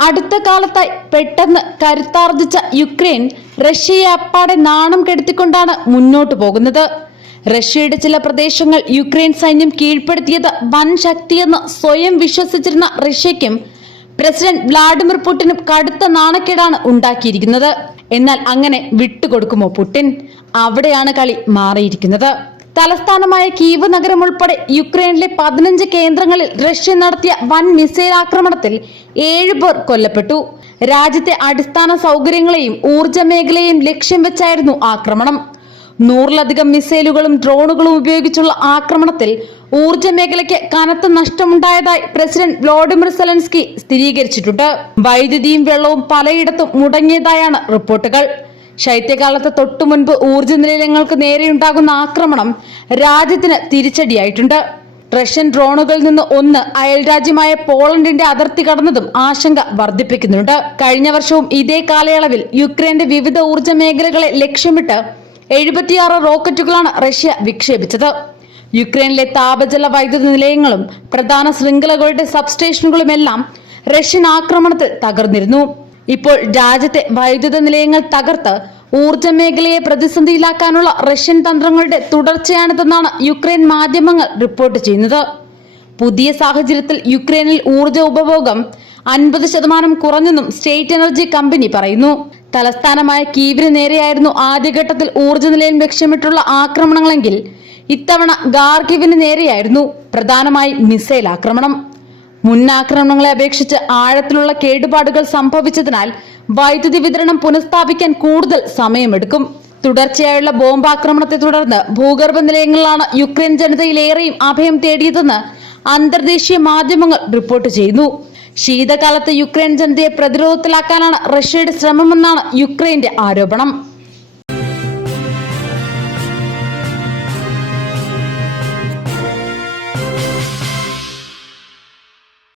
അടുത്ത കാലത്തായി പെട്ടെന്ന് കരുത്താർജിച്ച യുക്രൈൻ റഷ്യയെ അപ്പാടെ നാണം കെടുത്തിക്കൊണ്ടാണ് മുന്നോട്ടു പോകുന്നത്. റഷ്യയുടെ ചില പ്രദേശങ്ങൾ യുക്രൈൻ സൈന്യം കീഴ്പ്പെടുത്തിയത് വൻ ശക്തിയെന്ന് സ്വയം വിശ്വസിച്ചിരുന്ന റഷ്യയ്ക്കും പ്രസിഡന്റ് വ്ളാഡിമിർ പുടിനും കടുത്ത നാണക്കേടാണ് ഉണ്ടാക്കിയിരിക്കുന്നത്. എന്നാൽ അങ്ങനെ വിട്ടുകൊടുക്കുമോ പുടിൻ? അവിടെയാണ് കളി മാറിയിരിക്കുന്നത്. തലസ്ഥാനമായ കീവ് നഗരം ഉൾപ്പെടെ യുക്രൈനിലെ 15 കേന്ദ്രങ്ങളിൽ റഷ്യ നടത്തിയ വൻ മിസൈൽ ആക്രമണത്തിൽ 7 പേർ കൊല്ലപ്പെട്ടു. രാജ്യത്തെ അടിസ്ഥാന സൗകര്യങ്ങളെയും ഊർജ മേഖലയെയും ലക്ഷ്യം വെച്ചായിരുന്നു ആക്രമണം. 100-ലധികം മിസൈലുകളും ഡ്രോണുകളും ഉപയോഗിച്ചുള്ള ആക്രമണത്തിൽ ഊർജ മേഖലയ്ക്ക് കനത്ത നഷ്ടമുണ്ടായതായി പ്രസിഡന്റ് വ്ളാഡിമിർ സെലൻസ്കി സ്ഥിരീകരിച്ചിട്ടുണ്ട്. വൈദ്യുതിയും വെള്ളവും പലയിടത്തും മുടങ്ങിയതായാണ് റിപ്പോർട്ടുകൾ. ശൈത്യകാലത്ത് തൊട്ടു മുൻപ് ഊർജ നിലയങ്ങൾക്ക് നേരെയുണ്ടാകുന്ന ആക്രമണം രാജ്യത്തിന് തിരിച്ചടിയായിട്ടുണ്ട്. റഷ്യൻ ഡ്രോണുകളിൽ നിന്ന് ഒന്ന് അയൽരാജ്യമായ പോളണ്ടിന്റെ അതിർത്തി കടന്നതും ആശങ്ക വർദ്ധിപ്പിക്കുന്നുണ്ട്. കഴിഞ്ഞ വർഷവും ഇതേ കാലയളവിൽ യുക്രൈന്റെ വിവിധ ഊർജ മേഖലകളെ ലക്ഷ്യമിട്ട് 76 റോക്കറ്റുകളാണ് റഷ്യ വിക്ഷേപിച്ചത്. യുക്രൈനിലെ താപജല വൈദ്യുത നിലയങ്ങളും പ്രധാന ശൃംഖലകളുടെ സബ്സ്റ്റേഷനുകളുമെല്ലാം റഷ്യൻ ആക്രമണത്തിൽ തകർന്നിരുന്നു. ഇപ്പോൾ രാജ്യത്തെ വൈദ്യുത നിലയങ്ങൾ തകർത്ത് ഊർജ മേഖലയെ പ്രതിസന്ധിയിലാക്കാനുള്ള റഷ്യൻ തന്ത്രങ്ങളുടെ തുടർച്ചയാണിതെന്നാണ് യുക്രൈൻ മാധ്യമങ്ങൾ റിപ്പോർട്ട് ചെയ്യുന്നത്. പുതിയ സാഹചര്യത്തിൽ യുക്രൈനിൽ ഊർജ ഉപഭോഗം 50% കുറഞ്ഞെന്നും സ്റ്റേറ്റ് എനർജി കമ്പനി പറയുന്നു. തലസ്ഥാനമായ കീവിന് നേരെയായിരുന്നു ആദ്യഘട്ടത്തിൽ ഊർജ നിലയം ലക്ഷ്യമിട്ടുള്ള ആക്രമണങ്ങളെങ്കിൽ ഇത്തവണ ഖാർകിവിന് നേരെയായിരുന്നു പ്രധാനമായി മിസൈൽ ആക്രമണം. മുൻ ആക്രമണങ്ങളെ അപേക്ഷിച്ച് ആഴത്തിലുള്ള കേടുപാടുകൾ സംഭവിച്ചതിനാൽ വൈദ്യുതി വിതരണം പുനഃസ്ഥാപിക്കാൻ കൂടുതൽ സമയമെടുക്കും. തുടർച്ചയായുള്ള ബോംബാക്രമണത്തെ തുടർന്ന് ഭൂഗർഭ നിലയങ്ങളിലാണ് യുക്രൈൻ ജനതയിലേറെയും അഭയം തേടിയതെന്ന് അന്തർദേശീയ മാധ്യമങ്ങൾ റിപ്പോർട്ട് ചെയ്യുന്നു. ശീതകാലത്ത് യുക്രൈൻ ജനതയെ പ്രതിരോധത്തിലാക്കാനാണ് റഷ്യയുടെ ശ്രമമെന്നാണ് യുക്രൈന്റെ ആരോപണം.